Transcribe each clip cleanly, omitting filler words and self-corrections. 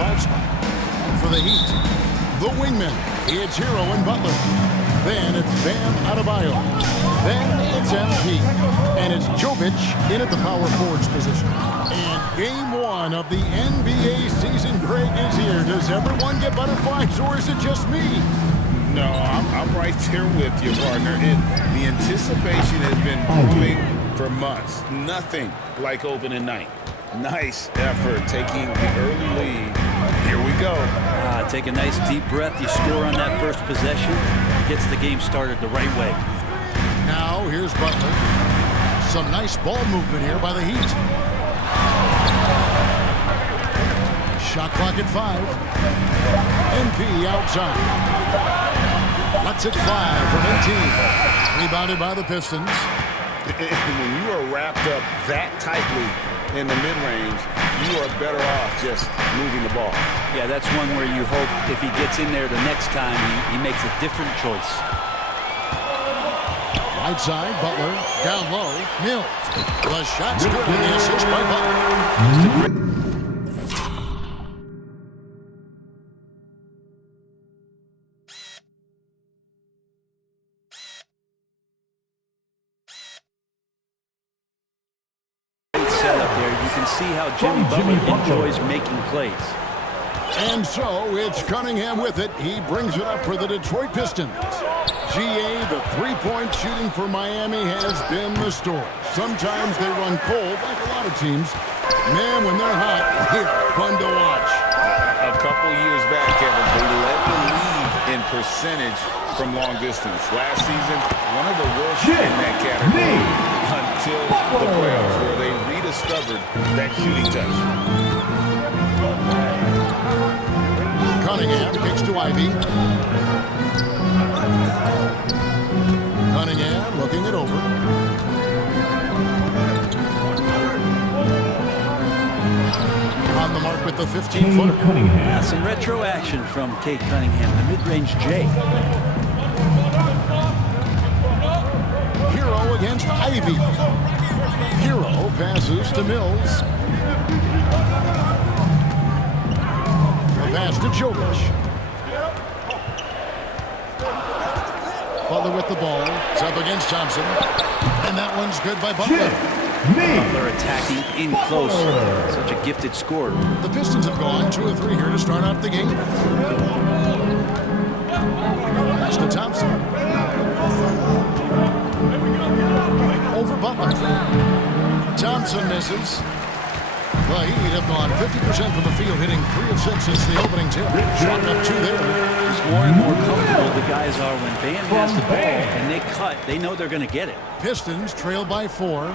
5 spot. And for the Heat, the wingmen, it's Hero and Butler. Then it's Bam Adebayo. Then it's MP. And it's Jovic in at the power forwards position. And game 1 of the NBA season, Greg, is here. Does everyone get butterflies, or is it just me? No, I'm right there with you, partner. The anticipation has been brewing for months. Nothing like opening night. Nice effort taking the early lead. Here we go. Take a nice deep breath. You score on that first possession. Gets the game started the right way. Now here's Butler. Some nice ball movement here by the Heat. Shot clock at 5. MP outside. Lets it fly from 18. Rebounded by the Pistons. When you are wrapped up that tightly in the mid-range, you are better off just moving the ball. Yeah, that's one where you hope if he gets in there the next time, he makes a different choice. Right side, Butler. Down low, Mills. The shot's good, and the assist by Butler. See how Jimmy Butler enjoys making plays. And so it's Cunningham with it. He brings it up for the Detroit Pistons. GA, the three-point shooting for Miami has been the story. Sometimes they run cold, like a lot of teams. Man, when they're hot, they're fun to watch. A couple years back, Kevin, they led the league in percentage from long distance. Last season, one of the worst in that category until the playoffs, where they rediscovered that shooting touch. Cunningham kicks to Ivy. Cunningham looking it over. On the mark with the 15-footer. Yeah, some retro action from Cade Cunningham, the mid-range J. Hero against Ivy. Hero passes to Mills. The pass to Jovic. Butler with the ball. It's up against Thompson. And that one's good by Butler. Butler attacking in close. Such a gifted scorer. The Pistons have gone 2 of 3 here to start out the game. Pass to Thompson. Over Butler. Thompson misses. The Heat have gone 50% from the field, hitting 3 of 6 since the opening tip. Shot up 2 there. It's more and more comfortable the guys are when Bam has the ball and they cut. They know they're going to get it. Pistons trail by 4.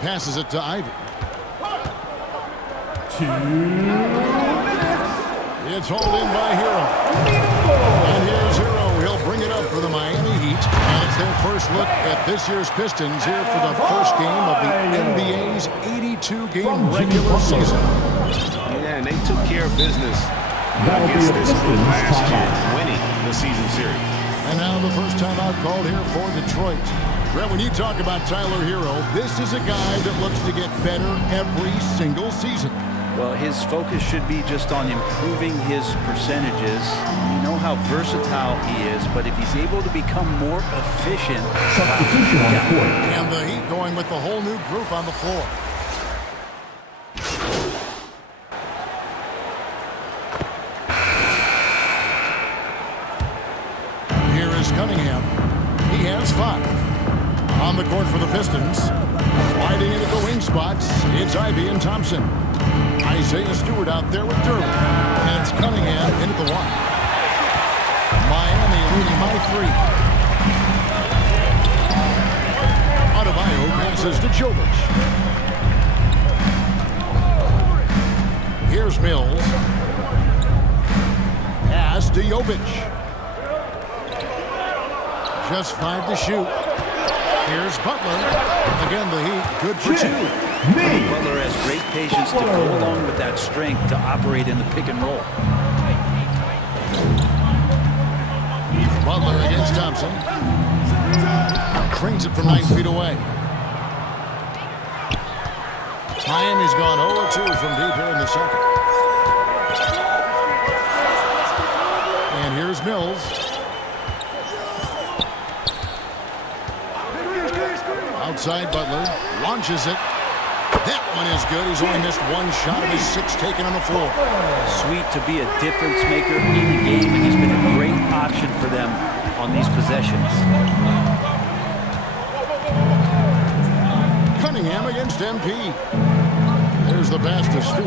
Passes it to Ivy. 2. It's hauled in by Hero. And here's Hero. He'll bring it up for the Miami Heat. And it's their first look at this year's Pistons here for the first game of the NBA's 82-game regular season. Yeah, and they took care of business against this group last year, winning the season series. And now the first timeout called here for Detroit. Brett, when you talk about Tyler Hero, this is a guy that looks to get better every single season. Well, his focus should be just on improving his percentages. You know how versatile he is, but if he's able to become more efficient. Substitution on the court. And the Heat going with the whole new group on the floor. Here is Cunningham. He has 5. On the court for the Pistons. Sliding into the wing spots, it's Ivy and Thompson. Isaiah Stewart out there with Durham. And it's Cunningham into the 1. Miami leading by 3. Adebayo passes to Jovic. Here's Mills. Pass to Jovic. Just 5 to shoot. Here's Butler. Again, the Heat good for 2. Butler has great patience to go along with that strength to operate in the pick and roll. Butler against Thompson. Cranes it from 9 feet away. Miami's gone 0-2 from deep Mills. Outside Butler. Launches it. That one is good. He's only missed one shot of his 6 taken on the floor. Sweet to be a difference maker in the game, and he's been a great option for them on these possessions. Cunningham against MP. There's the pass to Stu.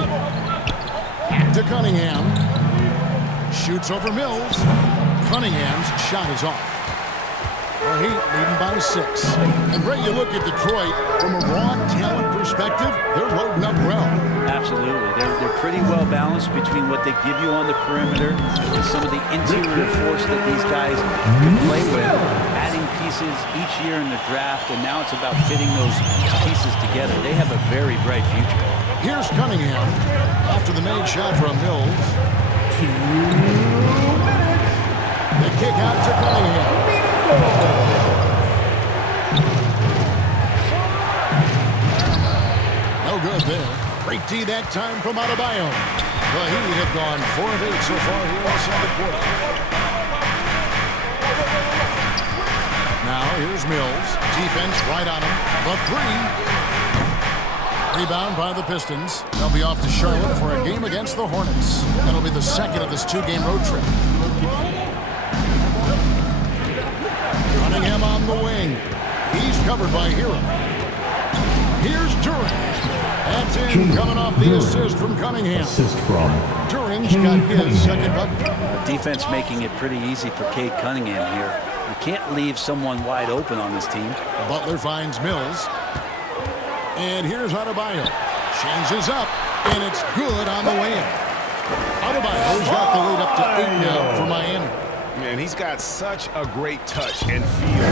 To Cunningham. Shoots over Mills. Cunningham's shot is off. The Heat leading by 6. And Ray, you look at Detroit from a raw talent perspective, they're loading up well. Absolutely. They're pretty well balanced between what they give you on the perimeter and some of the interior force that these guys can play with, adding pieces each year in the draft, and now it's about fitting those pieces together. They have a very bright future. Here's Cunningham after the made shot from Mills. 2 minutes. They kick out to Cunningham. No good there. Great D that time from Adebayo. The Heat have gone 4 of 8 so far here in the second quarter. Now here's Mills. Defense right on him. The 3. Rebound by the Pistons. They'll be off to Charlotte for a game against the Hornets. That'll be the second of this 2-game road trip. Cunningham on the wing. He's covered by Hero. Here's Durant. That's in, coming off the assist from Cunningham. Assist from Durant's got his second bucket. Defense making it pretty easy for Cade Cunningham here. You can't leave someone wide open on this team. Butler finds Mills. And here's Adebayo. Changes up, and it's good on the way in. Adebayo's got the lead up to 8 now for Miami. Man, he's got such a great touch and feel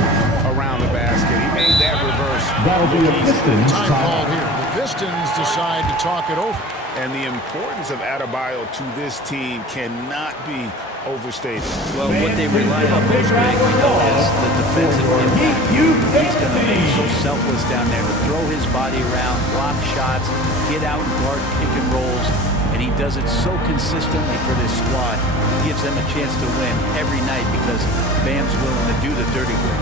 around the basket. He made that reverse. That'll be a Pistons Time called here. The Pistons decide to talk it over. And the importance of Adebayo to this team cannot be overstated. Well, what they rely on most, Greg, we know, is the defensive impact. He's going to be so selfless down there to throw his body around, block shots, get out and guard pick and rolls, and he does it so consistently for this squad. He gives them a chance to win every night because Bam's willing to do the dirty work.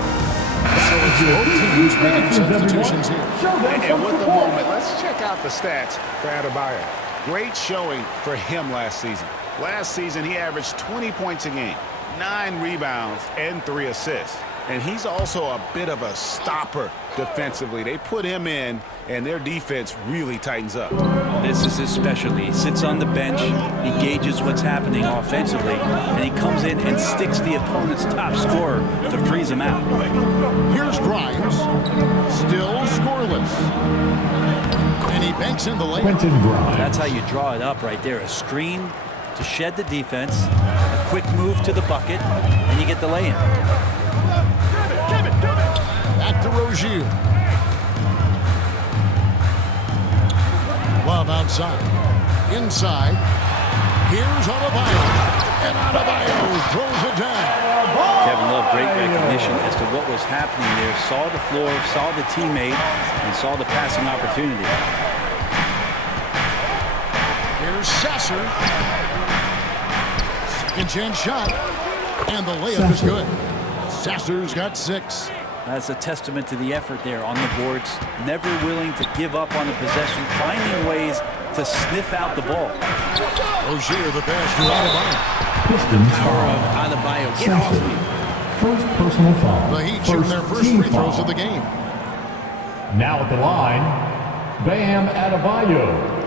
So it's both teams making substitutions here. And with the moment, let's check out the stats for Adebayo. Great showing for him last season. Last season, he averaged 20 points a game, 9 rebounds, and 3 assists. And he's also a bit of a stopper defensively. They put him in, and their defense really tightens up. This is his specialty. He sits on the bench, he gauges what's happening offensively, and he comes in and sticks the opponent's top scorer to freeze him out. Here's Grimes, still scoreless. And he banks in the layup. Quentin Grimes. That's how you draw it up right there. A screen to shed the defense, a quick move to the bucket, and you get the lay-in. Back to Rozier. Love outside. Inside. Here's Adebayo. And Adebayo throws it down. Kevin Love, great recognition as to what was happening there. Saw the floor, saw the teammate, and saw the passing opportunity. Here's Sasser. Second chance shot. And the layup is good. Sasser's got 6. That's a testament to the effort there on the boards. Never willing to give up on a possession, finding ways to sniff out the ball. Rozier, the pass to Adebayo. Pistons Power of foul. Adebayo. Get off me. First personal foul. The Heat shooting their first team free throws foul. of the game. Now at the line, Bam Adebayo.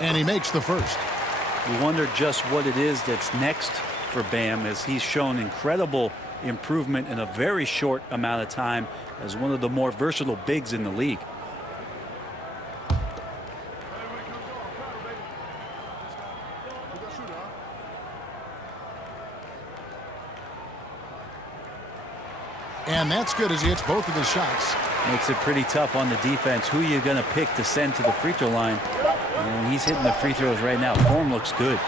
And he makes the first. You wonder just what it is that's next for Bam, as he's shown incredible improvement in a very short amount of time as one of the more versatile bigs in the league. And that's good as he hits both of his shots. Makes it pretty tough on the defense. Who are you going to pick to send to the free throw line? And he's hitting the free throws right now. Form looks good.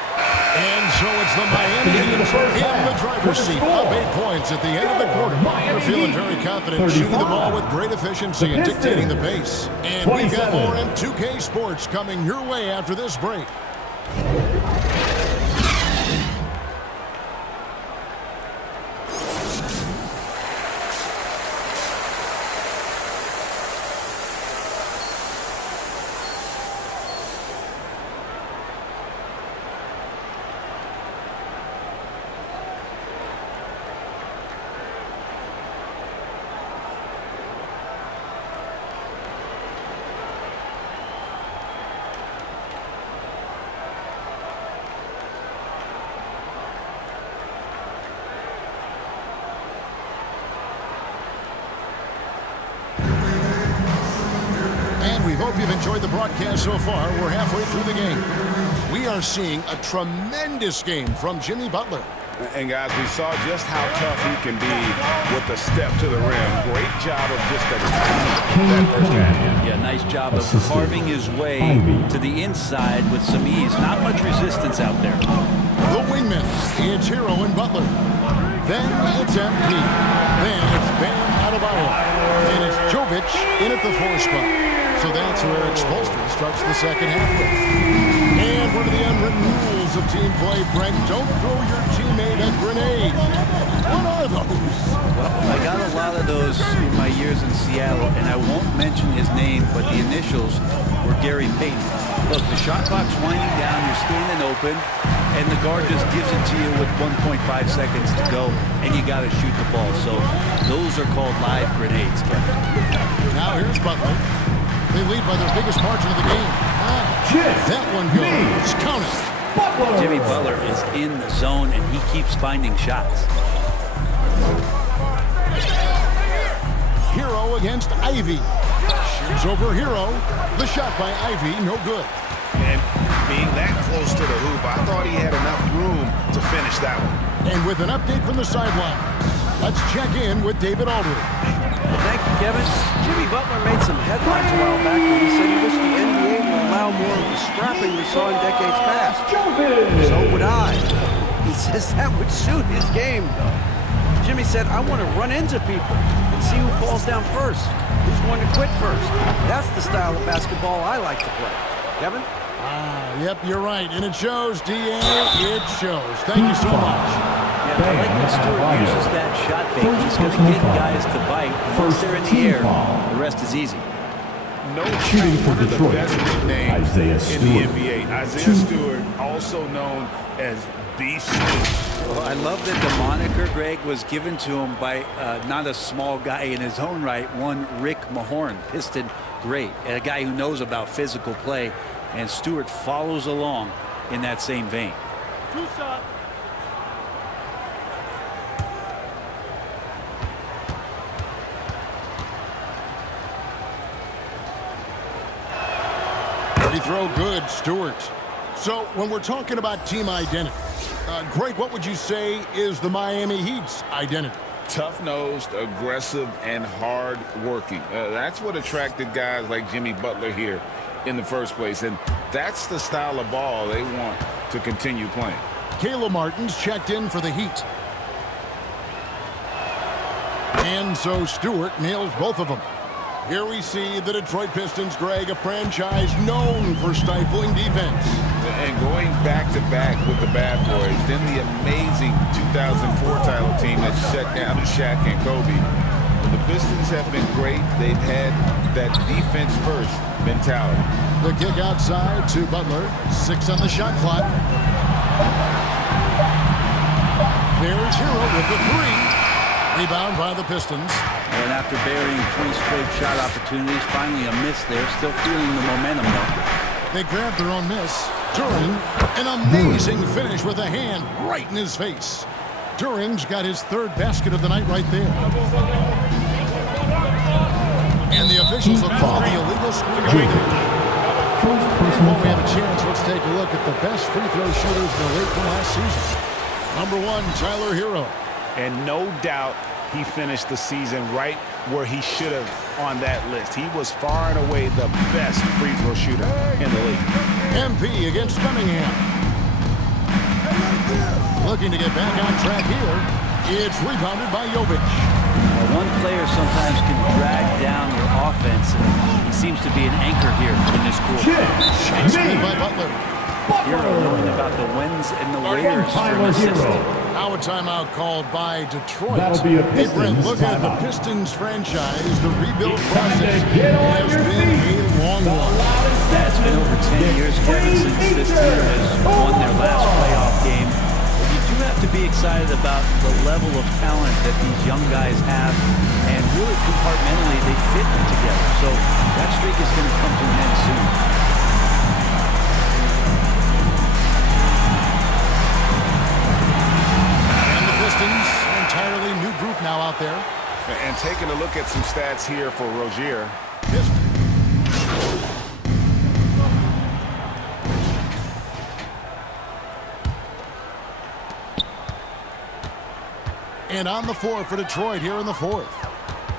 And so it's the Miami Heat in the driver's seat. Up 8 points at the end of the quarter. They're feeling very confident, shooting the ball with great efficiency and dictating the pace. And we've got more M2K Sports coming your way after this break. We hope you've enjoyed the broadcast so far. We're halfway through the game. We are seeing a tremendous game from Jimmy Butler. And, guys, we saw just how tough he can be with the step to the rim. Great job of just attacking that first half. Yeah, nice job of carving his way to the inside with some ease. Not much resistance out there. The wingmen, it's Hero and Butler. Then it's MP. Then it's Bam Adebayo. And it's Jovic in at the 4 spot. So that's where Expulster starts the second half with. And one of the unwritten rules of team play, Brent, don't throw your teammate a grenade. What are those? Well, I got a lot of those in my years in Seattle, and I won't mention his name, but the initials were Gary Payton. Look, the shot clock's winding down, you're standing open, and the guard just gives it to you with 1.5 seconds to go, and you got to shoot the ball. So those are called live grenades, Kevin. Now here's Butler. They lead by their biggest margin of the game. That one goes. Count it. Jimmy Butler is in the zone, and he keeps finding shots. Hero against Ivy. Shoots over Hero. The shot by Ivy, no good. And being that close to the hoop, I thought he had enough room to finish that one. And with an update from the sideline, let's check in with David Aldridge. Thank you, Kevin. Jimmy Butler made some headlines a while back when he said he wished the NBA would allow more of the scrapping we saw in decades past. So would I. He says that would suit his game, though. Jimmy said, I want to run into people and see who falls down first, who's going to quit first. That's the style of basketball I like to play. Kevin? Yep, you're right. And it shows, DA. It shows. Thank you so much. Yeah, I like when Stewart uses that shot fake. He's going to get guys to bite. Once they're in the air, the rest is easy. No Shooting for one of the Detroit, best nicknames Isaiah in Stewart. the NBA. Isaiah Stewart, also known as Beast. Well, I love that the moniker, Greg, was given to him by not a small guy in his own right, one Rick Mahorn, Piston great, and a guy who knows about physical play, and Stewart follows along in that same vein. Two shots. Ready throw good, Stewart. So when we're talking about team identity, Greg, what would you say is the Miami Heat's identity? Tough-nosed, aggressive, and hard-working. That's what attracted guys like Jimmy Butler here in the first place, and that's the style of ball they want to continue playing. Kayla Martin's checked in for the Heat. And so Stewart nails both of them. Here we see the Detroit Pistons, Greg, a franchise known for stifling defense. And going back-to-back with the Bad Boys, then the amazing 2004 title team that shut down Shaq and Kobe. The Pistons have been great. They've had that defense-first mentality. The kick outside to Butler. 6 on the shot clock. There's Hero with the 3. Rebound by the Pistons. And after burying 3 straight shot opportunities, finally a miss there. Still feeling the momentum, though. They grabbed their own miss. Duran, an amazing finish with a hand right in his face. Duran's got his 3rd basket of the night right there. And the officials look for the illegal screen right there. When we have a chance, let's take a look at the best free throw shooters in the league from last season. Number 1, Tyler Hero. And no doubt he finished the season right where he should have on that list. He was far and away the best free throw shooter in the league. MP against Cunningham. Looking to get back on track here. It's rebounded by Jovic. One player sometimes can drag down your offense, and he seems to be an anchor here in this quarter. Shot screen by Butler. Hero knowing about the wins and the wheres for an assist. Now a timeout called by Detroit. That'll be a Hey, Brent, Pistons look at the timeout. Pistons franchise. The rebuild Time to process get on has your been feet. a long one. Yeah, it's been over 10 years, Kevin, since this team has won their last playoff game. But you do have to be excited about the level of talent that these young guys have, and really compartmentally they fit together. So that streak is going to come to an end soon. And the Pistons, an entirely new group now out there. And taking a look at some stats here for Rozier. And on the floor for Detroit here in the fourth.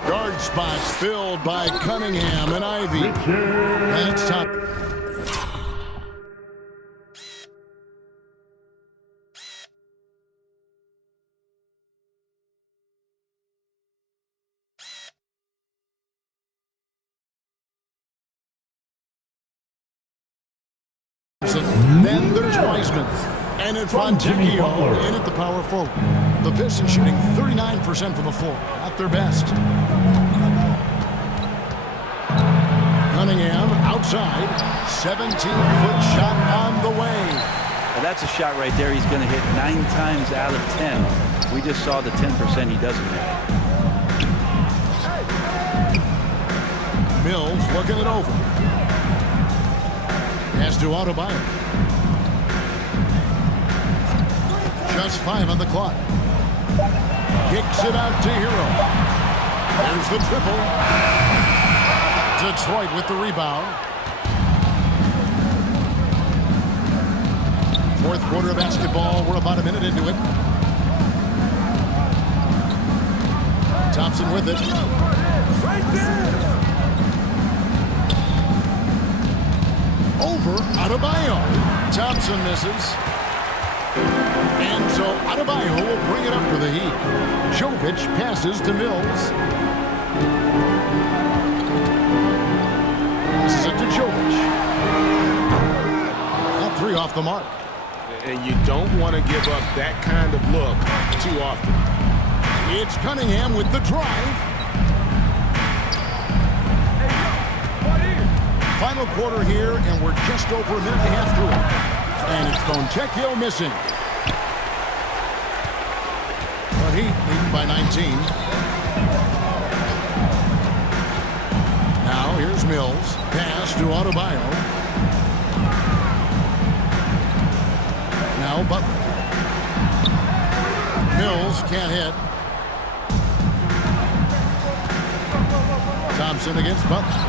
Guard spots filled by Cunningham and Ivy. And it's top. Then there's Wiseman. And it's Jimmy Butler. Fontecchio in at the power forward. The Pistons shooting 39% from the floor. Not their best. Cunningham outside. 17-foot shot on the way. Well, that's a shot right there he's going to hit 9 times out of 10. We just saw the 10% he doesn't make. Mills looking it over. Pass to Adebayo. Just 5 on the clock. Kicks it out to Hero. There's the triple. Detroit with the rebound. Fourth quarter of basketball. We're about a minute into it. Thompson with it. Over Adebayo. Thompson misses. And so Adebayo will bring it up for the Heat. Jovic passes to Mills. Passes it to Jovic. That 3 off the mark. And you don't want to give up that kind of look too often. It's Cunningham with the drive. Final quarter here, and we're just over a minute and a half through it. And it's Fontecchio missing. But Heat leading by 19. Now here's Mills. Pass to Adebayo. Now Butler. Mills can't hit. Thompson against Butler.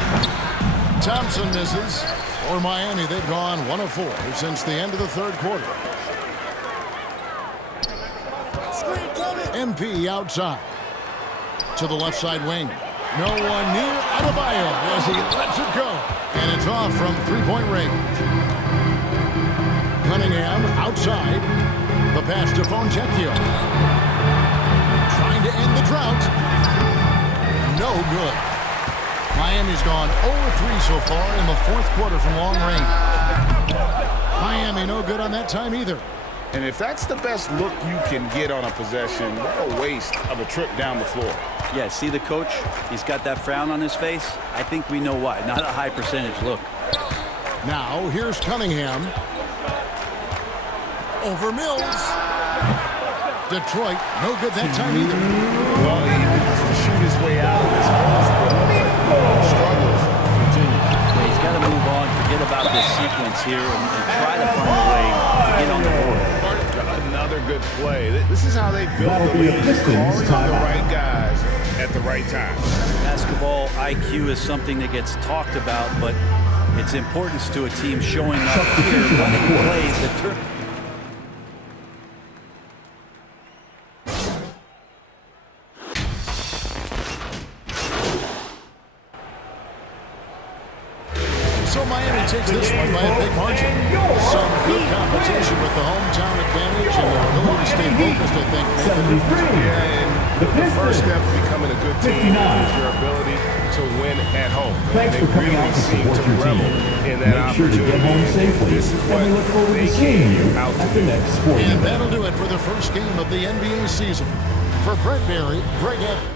Thompson misses. For Miami, they've gone 1 of 4 since the end of the third quarter. MP outside. To the left side wing. No one near Adebayo as he lets it go. And it's off from three-point range. Cunningham outside. The pass to Fontecchio. Trying to end the drought. No good. Miami's gone 0-3 so far in the fourth quarter from long range. Miami no good on that time either. And if that's the best look you can get on a possession, what a waste of a trip down the floor. Yeah, see the coach? He's got that frown on his face. I think we know why. Not a high percentage look. Now here's Cunningham. Over Mills. Detroit no good that time either. Well, he needs to shoot his way out of this struggles continue. Yeah, he's got to move on, forget about this sequence here, and try to find a way to get on the board. Another good play. This is how they build That'll the be a lead. Pistons Calling on the timeout. right guys at the right time. Basketball IQ is something that gets talked about, but its importance to a team showing up here, running plays that turn. takes this one by a big margin. Some good competition with the hometown advantage and their ability to stay focused, I think. 73. Yeah, and the first step to becoming a good team 59. is your ability to win at home. Thanks They for coming really out to seem support to your revel team. in that Make sure to get home opportunity. safely, This is what and we look forward they to seeing came you out to at the do. next sporting And event. that'll do it for the first game of the NBA season. For Brett Berry, Greg Evans.